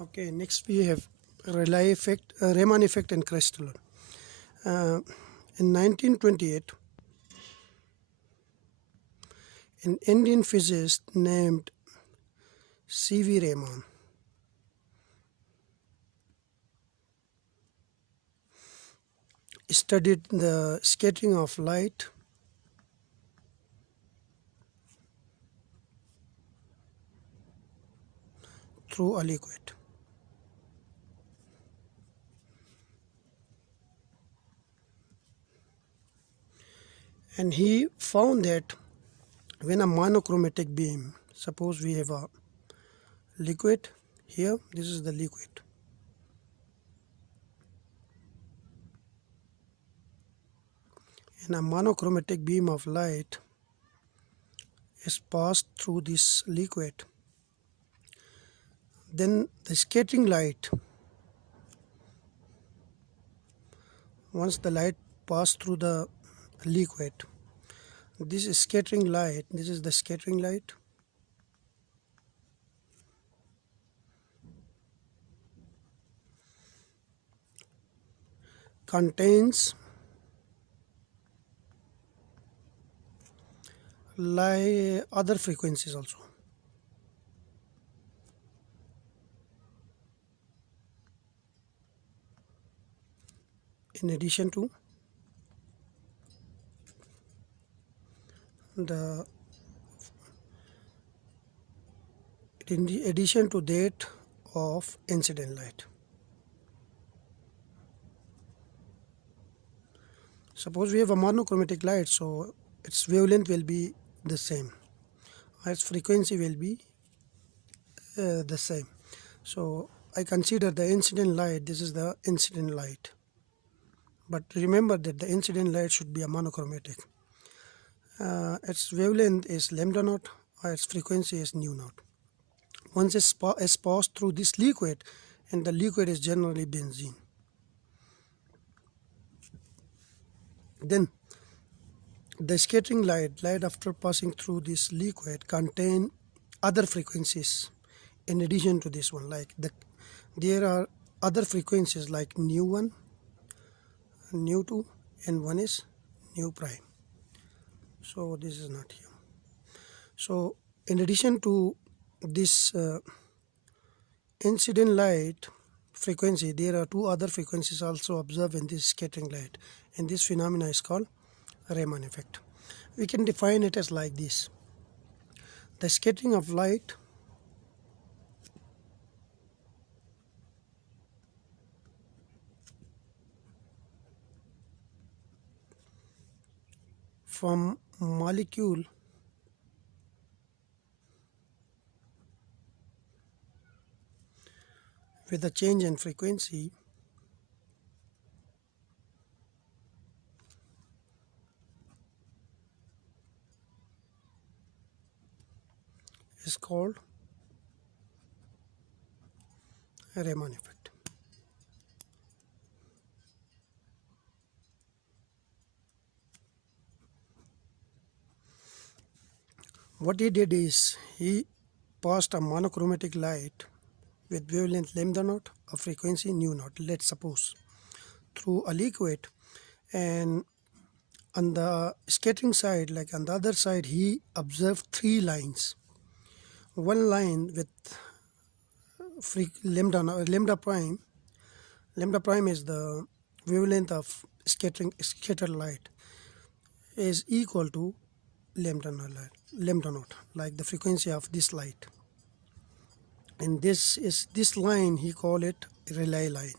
Okay, next we have Rayleigh effect, Raman effect, and crystalline. In 1928, an Indian physicist named C.V. Raman studied the scattering of light through a liquid. And he found that when a monochromatic beam, suppose we have a liquid here, this is the liquid, and a monochromatic beam of light is passed through this liquid, then the scattering light, once the light passed through the liquid, this is scattering light, this is the scattering light, contains other frequencies also. In addition to the that of incident light. Suppose we have a monochromatic light, so its wavelength will be the same, its frequency will be the same. So I consider the incident light, this is the incident light, but remember that the incident light should be a monochromatic. Its wavelength is lambda naught, its frequency is nu naught. Once it's passed through this liquid, and the liquid is generally benzene, then the scattering light after passing through this liquid contain other frequencies in addition to this one, like there are other frequencies like nu1, nu2, and one is nu prime. So this is not here. So in addition to this incident light frequency, there are two other frequencies also observed in this scattering light, and this phenomena is called Raman effect. We can define it as like this: the scattering of light from molecule with a change in frequency is called Raman effect. What he did is he passed a monochromatic light with wavelength lambda naught, a frequency nu naught, let's suppose, through a liquid, and on the scattering side, like on the other side, he observed three lines. One line with lambda prime. Lambda prime is the wavelength of scattered light, is equal to lambda naught, like the frequency of this light. And this line, he call it Rayleigh line.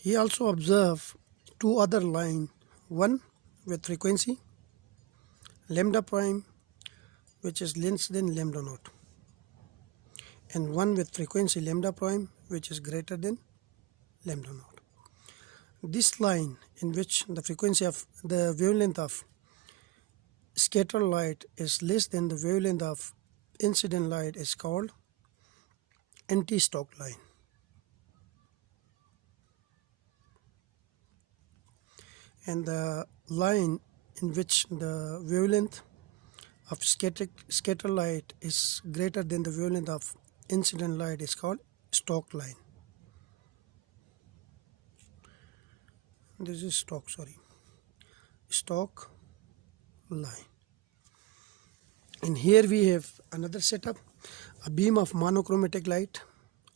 He also observed two other lines, one with frequency lambda prime, which is less than lambda naught, and one with frequency lambda prime, which is greater than lambda naught. This line, in which the frequency of the wavelength of scattered light is less than the wavelength of incident light, is called anti-Stokes line. And the line in which the wavelength of scatter light is greater than the wavelength of incident light is called stock line. This is stock line. And here we have another setup, a beam of monochromatic light,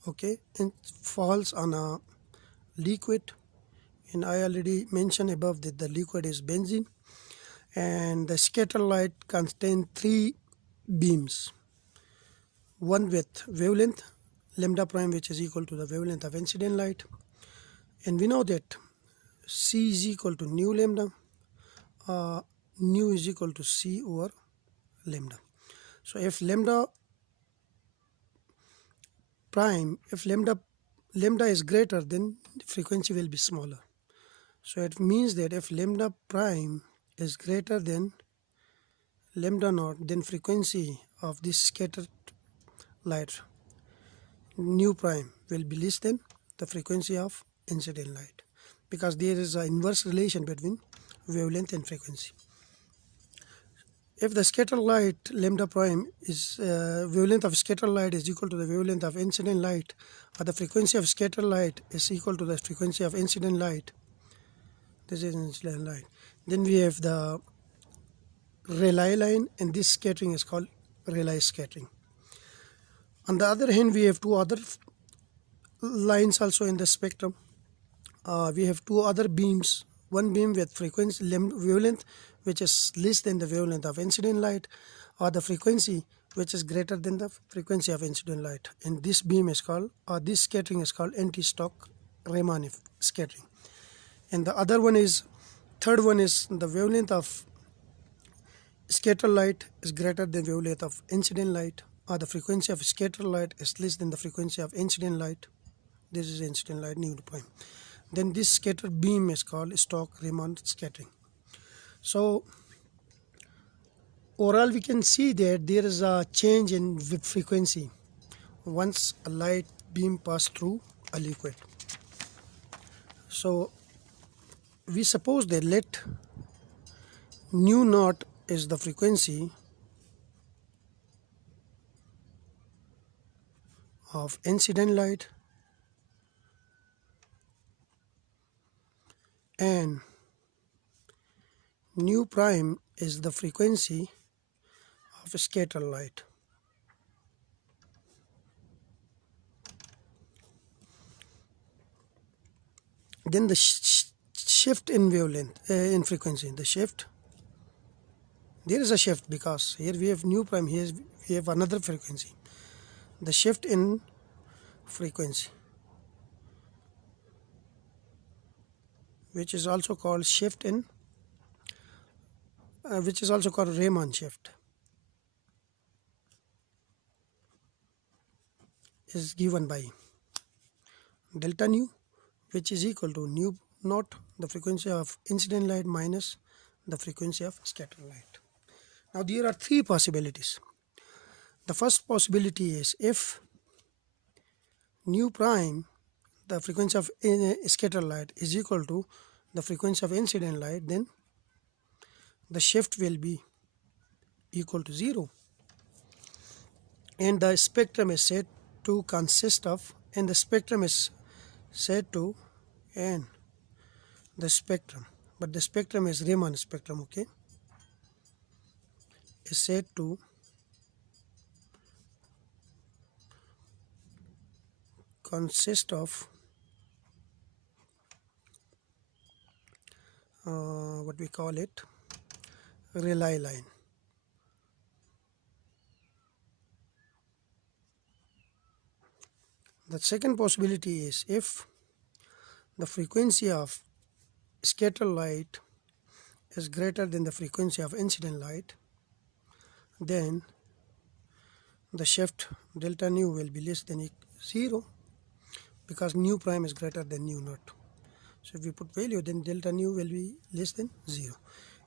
okay, and falls on a liquid, and I already mentioned above that the liquid is benzene, and the scatter light contains three beams, one with wavelength lambda prime which is equal to the wavelength of incident light, and we know that C is equal to nu lambda, nu is equal to C over lambda. So if lambda is greater, then frequency will be smaller. So it means that if lambda prime is greater than lambda naught, then frequency of this scattered light nu prime will be less than the frequency of incident light, because there is an inverse relation between wavelength and frequency. If the scatter light lambda prime is wavelength of scatter light is equal to the wavelength of incident light, or the frequency of scatter light is equal to the frequency of incident light, this is incident light, then we have the Rayleigh line, and this scattering is called Rayleigh scattering. On the other hand, we have two other lines also in the spectrum. We have two other beams, one beam with frequency wavelength which is less than the wavelength of incident light, or the frequency which is greater than the frequency of incident light, and this beam is called, or this scattering is called anti-stock Raman scattering. And the other one is, third one is the wavelength of scatter light is greater than wavelength of incident light, or the frequency of scatter light is less than the frequency of incident light, this is incident light nu prime, then this scatter beam is called stock Raman scattering. So overall we can see that there is a change in frequency once a light beam passes through a liquid. So we suppose that let nu naught is the frequency of incident light, and nu prime is the frequency of scatter light. Then the shift in wavelength, in frequency, there is a shift, because here we have nu prime, here we have another frequency. The shift in frequency, which is also called which is also called Raman shift, is given by delta nu, which is equal to nu naught, the frequency of incident light, minus the frequency of scatter light. Now there are three possibilities. The first possibility is if nu prime, the frequency of scatter light, is equal to the frequency of incident light, then the shift will be equal to 0, and the spectrum is said to consist of, and the spectrum is said to, and the spectrum, but the spectrum is Raman spectrum, okay, is said to consist of what we call it, Rayleigh line. The second possibility is if the frequency of scatter light is greater than the frequency of incident light, then the shift delta nu will be less than 0, because nu prime is greater than nu naught. So if we put value, then delta nu will be less than 0,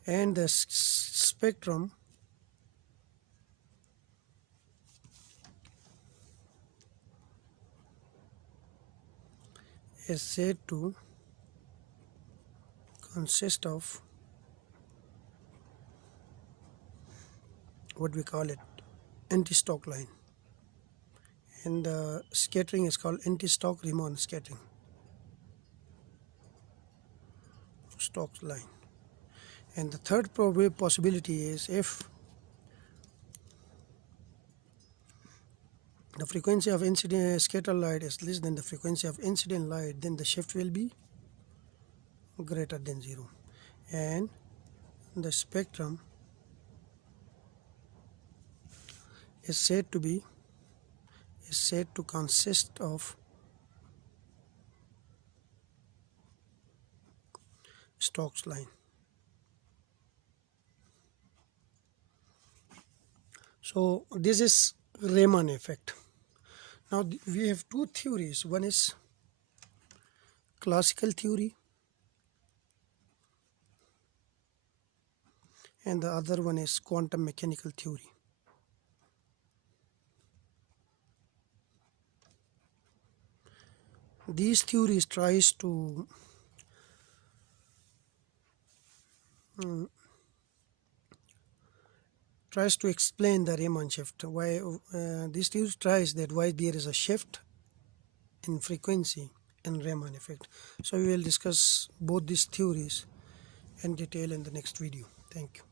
and the spectrum is said to consist of what we call it anti-stock line, and the scattering is called anti-stock Raman scattering stock line. And the third possibility is if the frequency of incident scatter light is less than the frequency of incident light, then the shift will be greater than 0, and the spectrum is said to consist of Stokes line. So this is Raman effect. Now we have two theories. One is classical theory and the other one is quantum mechanical theory. These theories tries to explain the Raman shift. Why this theory tries that why there is a shift in frequency and Raman effect. So we will discuss both these theories in detail in the next video. Thank you.